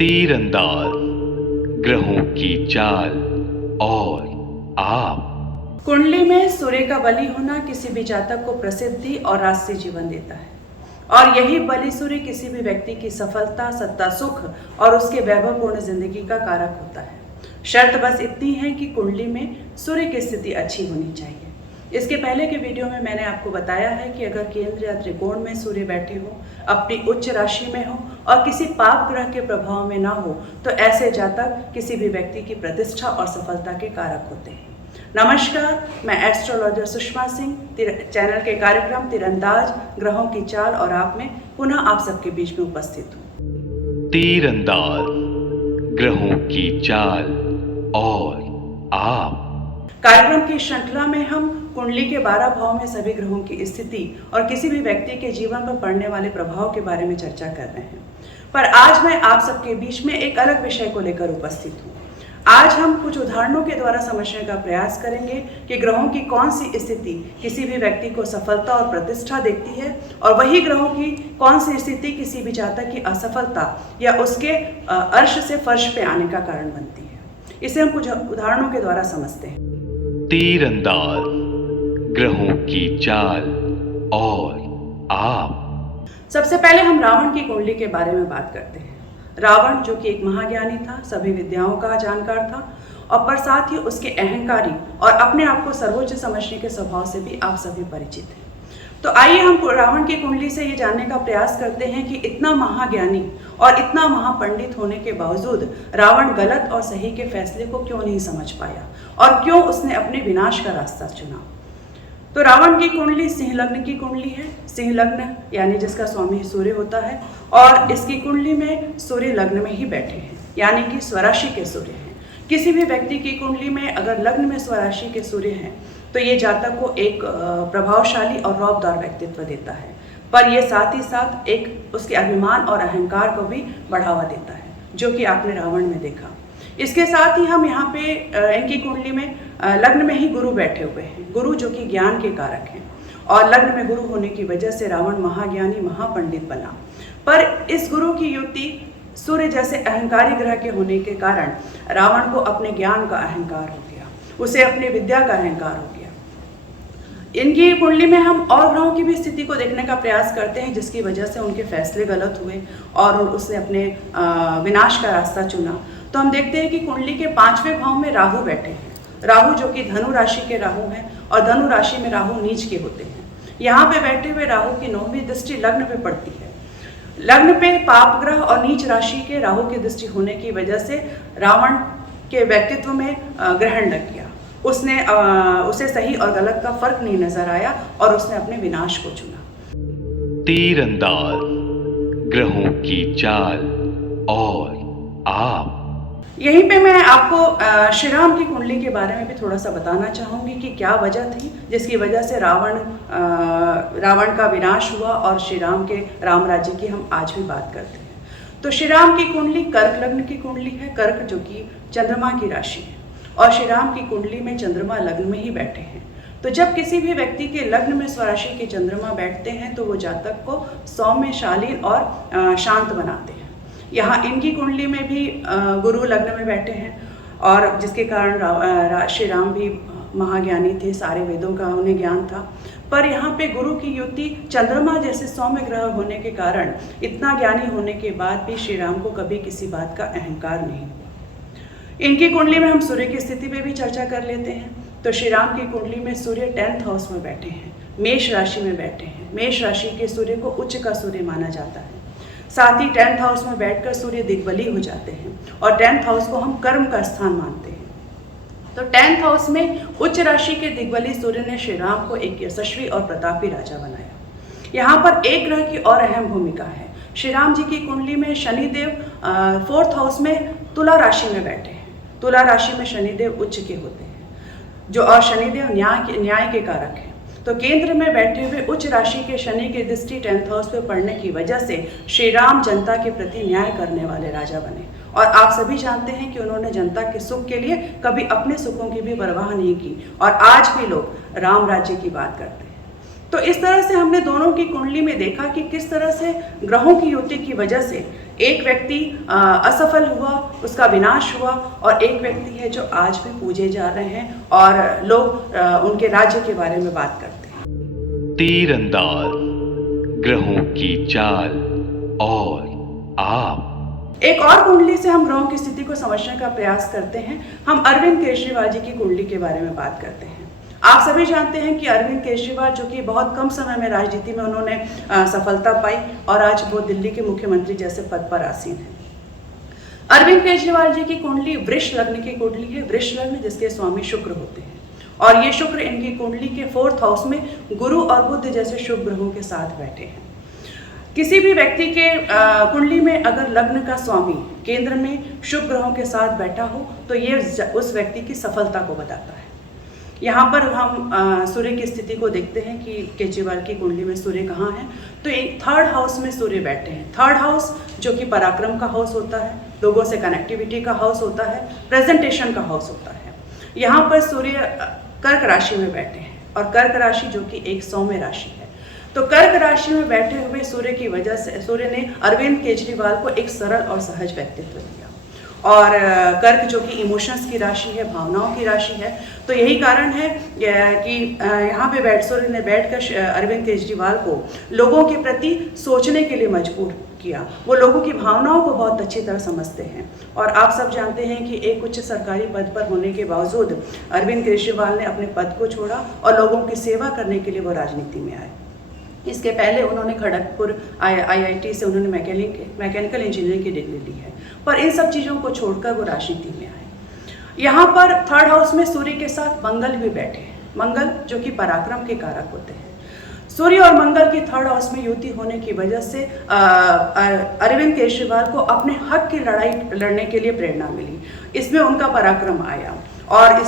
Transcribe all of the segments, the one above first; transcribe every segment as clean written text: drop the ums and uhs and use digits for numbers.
तीरंदाज, ग्रहों की चाल और आप। कुंडली में सूर्य का बलि होना किसी भी जातक को प्रसिद्धि और राजसी जीवन देता है और यही बलि सूर्य किसी भी व्यक्ति की सफलता, सत्ता, सुख और उसके वैभवपूर्ण जिंदगी का कारक होता है। शर्त बस इतनी है कि कुंडली में सूर्य की स्थिति अच्छी होनी चाहिए। इसके पहले के वीडियो में मैंने आपको बताया है कि अगर केंद्र या त्रिकोण में सूर्य बैठे हो, अपनी उच्च राशि में हो और किसी पाप ग्रह के प्रभाव में ना हो तो ऐसे जातक किसी भी व्यक्ति की प्रतिष्ठा और सफलता के कारक होते हैं। नमस्कार, मैं एस्ट्रोलॉजर सुषमा सिंह चैनल के कार्यक्रम तीरंदाज, ग्रहों की चाल और आप में पुनः आप सबके बीच में उपस्थित हूँ। तीरंदाज, ग्रहों की चाल और आप। कार्यक्रम की श्रृंखला में हम कुंडली के 12 भाव में सभी ग्रहों की स्थिति और किसी भी व्यक्ति के जीवन पर पड़ने वाले प्रभाव के बारे में चर्चा कर रहे हैं। पर आज मैं आप सबके बीच में एक अलग विषय को लेकर उपस्थित हूँ। आज हम कुछ उदाहरणों के द्वारा समझने का प्रयास करेंगे कि ग्रहों की कौन सी स्थिति किसी भी व्यक्ति को सफलता और प्रतिष्ठा देती है और वही ग्रहों की कौन सी स्थिति किसी भी जातक की असफलता या उसके अर्श से फर्श पे आने का कारण बनती है। इसे हम कुछ उदाहरणों के द्वारा समझते हैं। तीरंदाज, ग्रहों की चाल और आप। सबसे पहले हम रावण की कुंडली के बारे में बात करते हैं। रावण जो कि एक महाज्ञानी था, सभी विद्याओं का जानकार था और पर साथ ही उसके अहंकारी और अपने आप को सर्वोच्च समझने के स्वभाव से भी आप सभी परिचित हैं। तो आइए हम रावण की कुंडली से ये जानने का प्रयास करते हैं कि इतना महाज्ञानी और इतना महापंडित होने के बावजूद रावण गलत और सही के फैसले को क्यों नहीं समझ पाया और क्यों उसने अपने विनाश का रास्ता चुना। तो रावण की कुंडली सिंह लग्न की कुंडली है। सिंह लग्न यानी जिसका स्वामी सूर्य होता है और इसकी कुंडली में सूर्य लग्न में ही बैठे हैं, यानी कि स्वराशि के सूर्य हैं। किसी भी व्यक्ति की कुंडली में अगर लग्न में स्वराशि के सूर्य हैं तो ये जातक को एक प्रभावशाली और रौबदार व्यक्तित्व देता है, पर यह साथ ही साथ एक उसके अभिमान और अहंकार को भी बढ़ावा देता है, जो कि आपने रावण में देखा। इसके साथ ही हम यहाँ पे इनकी कुंडली में लग्न में ही गुरु बैठे हुए हैं। गुरु जो कि ज्ञान के कारक हैं और लग्न में गुरु होने की वजह से रावण महाज्ञानी महापंडित बना। पर इस गुरु की युक्ति सूर्य जैसे अहंकारी ग्रह के होने के कारण रावण को अपने ज्ञान का अहंकार हो गया, उसे अपने विद्या का अहंकार हो गया। इनकी कुंडली में हम और ग्रहों की भी स्थिति को देखने का प्रयास करते हैं जिसकी वजह से उनके फैसले गलत हुए और उसने अपने विनाश का रास्ता चुना। तो हम देखते हैं कि कुंडली के 5वें भाव में राहु बैठे हैं। राहु जो कि धनु राशि के राहु हैं और धनु राशि में राहु नीच के होते हैं। यहाँ पे बैठे हुए राहु की 9वीं दृष्टि लग्न पे पड़ती है। लग्न पे पाप ग्रह और नीच राशि के राहु की दृष्टि होने की वजह से रावण के व्यक्तित्व में ग्रहण लग गया। उसे सही और गलत का फर्क नहीं नजर आया और उसने अपने विनाश को चुना। तीरंदाज, ग्रहों की चाल और आप। यहीं पे मैं आपको श्री राम की कुंडली के बारे में भी थोड़ा सा बताना चाहूँगी कि क्या वजह थी जिसकी वजह से रावण का विनाश हुआ और श्री राम के राम राज्य की हम आज भी बात करते हैं। तो श्री राम की कुंडली कर्क लग्न की कुंडली है। कर्क जो कि चंद्रमा की राशि है और श्री राम की कुंडली में चंद्रमा लग्न में ही बैठे हैं। तो जब किसी भी व्यक्ति के लग्न में स्वराशि के चंद्रमा बैठते हैं तो वो जातक को सौम्य, शालीन और शांत बनाते हैं। यहाँ इनकी कुंडली में भी गुरु लग्न में बैठे हैं और जिसके कारण श्री राम भी महाज्ञानी थे, सारे वेदों का उन्हें ज्ञान था। पर यहाँ पे गुरु की युक्ति चंद्रमा जैसे सौम्य ग्रह होने के कारण इतना ज्ञानी होने के बाद भी श्री राम को कभी किसी बात का अहंकार नहीं हुआ। इनकी कुंडली में हम सूर्य की स्थिति पे भी चर्चा कर लेते हैं। तो श्री राम की कुंडली में सूर्य 10th हाउस में बैठे हैं, मेष राशि में बैठे हैं। मेष राशि के सूर्य को उच्च का सूर्य माना जाता है। साथ ही 10th हाउस में बैठकर सूर्य दिग्बली हो जाते हैं और 10th हाउस को हम कर्म का स्थान मानते हैं। तो 10th हाउस में उच्च राशि के दिग्बली सूर्य ने श्री राम को एक यशस्वी और प्रतापी राजा बनाया। यहाँ पर एक ग्रह की और अहम भूमिका है। श्री राम जी की कुंडली में शनिदेव 4th हाउस में तुला राशि में बैठे हैं। तुला राशि में शनिदेव उच्च के होते हैं जो और शनिदेव न्याय के कारक हैं। तो केंद्र में बैठे हुए उच्च राशि के शनि की दृष्टि 10th हाउस पे पड़ने की वजह से श्री राम जनता के प्रति न्याय करने वाले राजा बने और आप सभी जानते हैं कि उन्होंने जनता के सुख के लिए कभी अपने सुखों की भी परवाह नहीं की और आज भी लोग राम राज्य की बात करते हैं। तो इस तरह से हमने दोनों की कुंडली में देखा कि किस तरह से ग्रहों की युति की वजह से एक व्यक्ति असफल हुआ, उसका विनाश हुआ, और एक व्यक्ति है जो आज भी पूजे जा रहे हैं और लोग उनके राज्य के बारे में बात करते हैं। तीरंदाज, ग्रहों की चाल और आप। एक और कुंडली से हम ग्रहों की स्थिति को समझने का प्रयास करते हैं। हम अरविंद केजरीवाल जी की कुंडली के बारे में बात करते हैं। आप सभी जानते हैं कि अरविंद केजरीवाल, जो कि बहुत कम समय में राजनीति में उन्होंने सफलता पाई और आज वो दिल्ली के मुख्यमंत्री जैसे पद पर आसीन हैं। अरविंद केजरीवाल जी की कुंडली वृष लग्न की कुंडली है। वृष लग्न जिसके स्वामी शुक्र होते हैं, और ये शुक्र इनकी कुंडली के 4th हाउस में गुरु और बुध जैसे शुभ ग्रहों के साथ बैठे हैं। किसी भी व्यक्ति के कुंडली में अगर लग्न का स्वामी केंद्र में शुभ ग्रहों के साथ बैठा हो तो ये उस व्यक्ति की सफलता को बताता है। यहाँ पर हम सूर्य की स्थिति को देखते हैं कि केजरीवाल की कुंडली में सूर्य कहाँ है। तो एक 3rd हाउस में सूर्य बैठे हैं। 3rd हाउस जो कि पराक्रम का हाउस होता है, लोगों से कनेक्टिविटी का हाउस होता है, प्रेजेंटेशन का हाउस होता है। यहाँ पर सूर्य कर्क राशि में बैठे हैं, और कर्क राशि जो कि एक सौम्य राशि है। तो कर्क राशि में बैठे हुए सूर्य की वजह से सूर्य ने अरविंद केजरीवाल को एक सरल और सहज व्यक्तित्व दिया। और कर्क जो कि इमोशंस की राशि है, भावनाओं की राशि है, तो यही कारण है कि यहाँ पे सूर्य ने बैठकर अरविंद केजरीवाल को लोगों के प्रति सोचने के लिए मजबूर किया। वो लोगों की भावनाओं को बहुत अच्छी तरह समझते हैं। और आप सब जानते हैं कि एक उच्च सरकारी पद पर होने के बावजूद अरविंद केजरीवाल ने अपने पद को छोड़ा और लोगों की सेवा करने के लिए वो राजनीति में आए। इसके पहले उन्होंने खड़गपुर IIT से उन्होंने मैकेनिकल इंजीनियरिंग की डिग्री ली है, पर इन सब चीज़ों को छोड़कर वो राजनीति में आए। यहाँ पर 3rd हाउस में सूर्य के साथ मंगल भी बैठे हैं। मंगल जो कि पराक्रम के कारक होते हैं। सूर्य और मंगल की 3rd हाउस में युति होने की वजह से अरविंद केजरीवाल को अपने हक की लड़ाई लड़ने के लिए प्रेरणा मिली। इसमें उनका पराक्रम आया और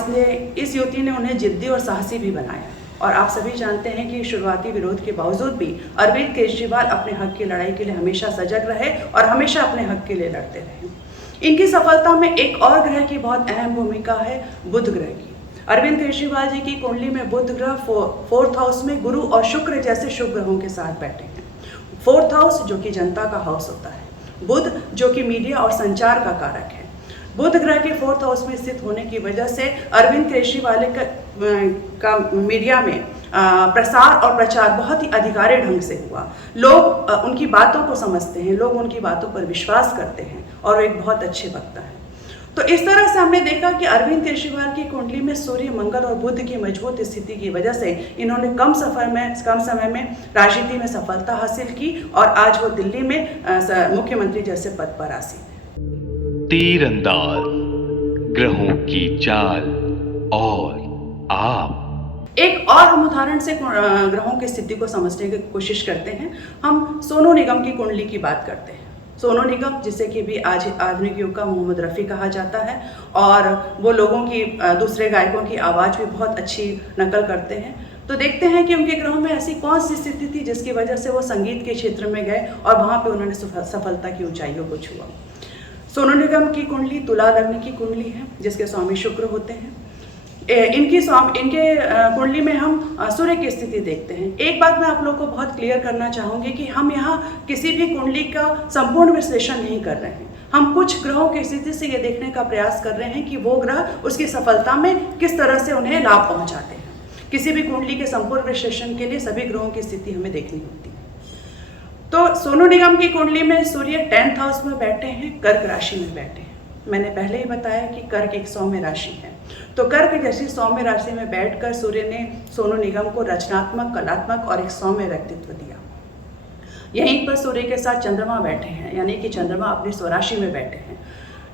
इस युति ने उन्हें जिद्दी और साहसी भी बनाया। और आप सभी जानते हैं कि शुरुआती विरोध के बावजूद भी अरविंद केजरीवाल अपने हक की लड़ाई के लिए हमेशा सजग रहे और हमेशा अपने हक के लिए लड़ते रहे। इनकी सफलता में एक और ग्रह की बहुत अहम भूमिका है, बुध ग्रह की। अरविंद केजरीवाल जी की कुंडली में बुध ग्रह 4th हाउस में गुरु और शुक्र जैसे शुभ ग्रहों के साथ बैठे हैं। 4th हाउस जो कि जनता का हाउस होता है, बुध जो कि मीडिया और संचार का कारक है। बुध ग्रह के 4th हाउस में स्थित होने की वजह से अरविंद केजरीवाल का मीडिया में प्रसार और प्रचार बहुत ही अधिकारी ढंग से हुआ। लोग उनकी बातों को समझते हैं, लोग उनकी बातों पर विश्वास करते हैं और वो एक बहुत अच्छे वक्ता है। तो इस तरह से हमने देखा कि अरविंद केजरीवाल की कुंडली में सूर्य, मंगल और बुध की मजबूत स्थिति की वजह से इन्होंने कम समय में राजनीति में सफलता हासिल की और आज वो दिल्ली में मुख्यमंत्री जैसे पद पर आसीन है। तीरंदाज, ग्रहों की चाल और आप। एक और हम उदाहरण से ग्रहों की स्थिति को समझने की कोशिश करते हैं। हम सोनू निगम की कुंडली की बात करते हैं। सोनू निगम, जिसे कि भी आज आधुनिक युग का मोहम्मद रफ़ी कहा जाता है, और वो लोगों की दूसरे गायकों की आवाज़ भी बहुत अच्छी नकल करते हैं। तो देखते हैं कि उनके ग्रहों में ऐसी कौन सी स्थिति थी जिसकी वजह से वो संगीत के क्षेत्र में गए और वहाँ पे उन्होंने सफलता की ऊंचाइयों को छुआ। सोनू निगम की कुंडली तुला लग्न की कुंडली है, जिसके स्वामी शुक्र होते हैं। इनके कुंडली में हम सूर्य की स्थिति देखते हैं। एक बात मैं आप लोग को बहुत क्लियर करना चाहूँगी कि हम यहाँ किसी भी कुंडली का संपूर्ण विश्लेषण नहीं कर रहे हैं। हम कुछ ग्रहों की स्थिति से ये देखने का प्रयास कर रहे हैं कि वो ग्रह उसकी सफलता में किस तरह से उन्हें लाभ पहुँचाते हैं। किसी भी कुंडली के संपूर्ण विश्लेषण के लिए सभी ग्रहों की स्थिति हमें देखनी होती है। तो सोनू निगम की कुंडली में सूर्य 10th हाउस में बैठे हैं, कर्क राशि में बैठे हैं। मैंने पहले ही बताया कि कर्क एक सौम्य राशि है। तो कर्क जैसी सौम्य राशि में बैठकर सूर्य ने सोनू निगम को रचनात्मक, कलात्मक और एक सौम्य व्यक्तित्व दिया। यहीं पर सूर्य के साथ चंद्रमा बैठे हैं, यानी कि चंद्रमा अपनी स्वराशि में बैठे हैं।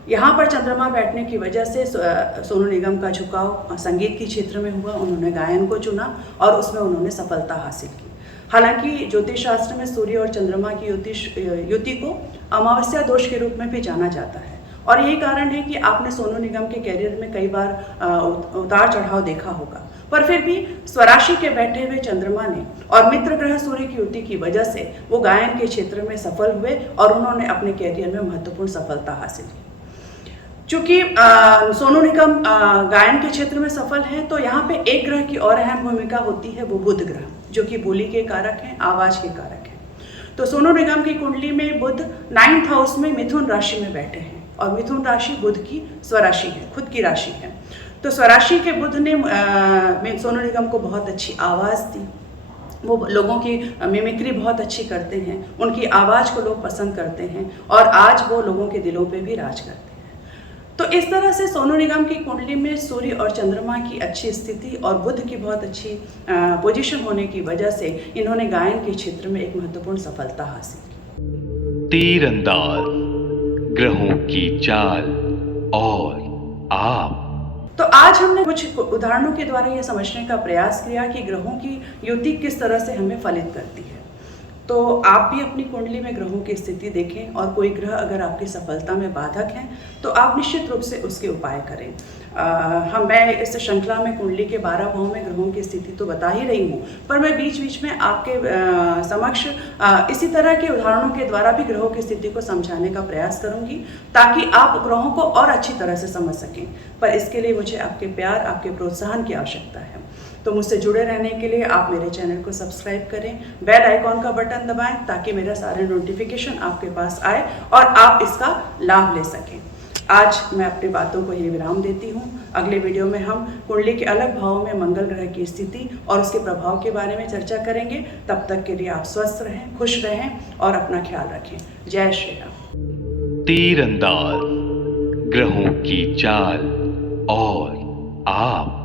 यहाँ पर चंद्रमा बैठने की वजह से सोनू निगम का झुकाव संगीत के क्षेत्र में हुआ। उन्होंने गायन को चुना और उसमें उन्होंने सफलता हासिल की। हालांकि ज्योतिष शास्त्र में सूर्य और चंद्रमा की युति को अमावस्या दोष के रूप में भी जाना जाता है, और यही कारण है कि आपने सोनू निगम के कैरियर में कई बार उतार चढ़ाव देखा होगा। पर फिर भी स्वराशि के बैठे हुए चंद्रमा ने और मित्र ग्रह सूर्य की युति की वजह से वो गायन के क्षेत्र में सफल हुए और उन्होंने अपने कैरियर में महत्वपूर्ण सफलता हासिल की। चूंकि सोनू निगम गायन के क्षेत्र में सफल हैं, तो यहाँ पे एक ग्रह की और अहम भूमिका होती है, वो बुध ग्रह, जो कि बोली के कारक हैं, आवाज़ के कारक हैं। तो सोनू निगम की कुंडली में बुध 9th हाउस में मिथुन राशि में बैठे हैं और मिथुन राशि बुध की स्वराशि है, खुद की राशि है। तो स्वराशि के बुध ने सोनू निगम को बहुत अच्छी आवाज़ दी। वो लोगों की मिमिक्री बहुत अच्छी करते हैं, उनकी आवाज़ को लोग पसंद करते हैं और आज वो लोगों के दिलों पे भी राज करते हैं। तो इस तरह से सोनू निगम की कुंडली में सूर्य और चंद्रमा की अच्छी स्थिति और बुध की बहुत अच्छी पोजीशन होने की वजह से इन्होंने गायन के क्षेत्र में एक महत्वपूर्ण सफलता हासिल की। तीरंदाज, ग्रहों की चाल और आप। तो आज हमने कुछ उदाहरणों के द्वारा यह समझने का प्रयास किया कि ग्रहों की युति किस तरह से हमें फलित करती है। तो आप भी अपनी कुंडली में ग्रहों की स्थिति देखें और कोई ग्रह अगर आपकी सफलता में बाधक हैं तो आप निश्चित रूप से उसके उपाय करें। मैं इस श्रृंखला में कुंडली के 12 भावों में ग्रहों की स्थिति तो बता ही रही हूँ, पर मैं बीच बीच में आपके समक्ष इसी तरह के उदाहरणों के द्वारा भी ग्रहों की स्थिति को समझाने का प्रयास करूँगी ताकि आप ग्रहों को और अच्छी तरह से समझ सकें। पर इसके लिए मुझे आपके प्यार, आपके प्रोत्साहन की आवश्यकता है। तो मुझसे जुड़े रहने के लिए आप मेरे चैनल को सब्सक्राइब करें, बेल आइकॉन का बटन दबाएं ताकि मेरा सारे नोटिफिकेशन आपके पास आए और आप इसका लाभ ले सकें। आज मैं अपनी बातों को ये विराम देती हूँ। अगले वीडियो में हम कुंडली के अलग भावों में मंगल ग्रह की स्थिति और उसके प्रभाव के बारे में चर्चा करेंगे। तब तक के लिए आप स्वस्थ रहें, खुश रहें और अपना ख्याल रखें। जय श्री राम। तीरंदाज, ग्रहों की चाल और आप।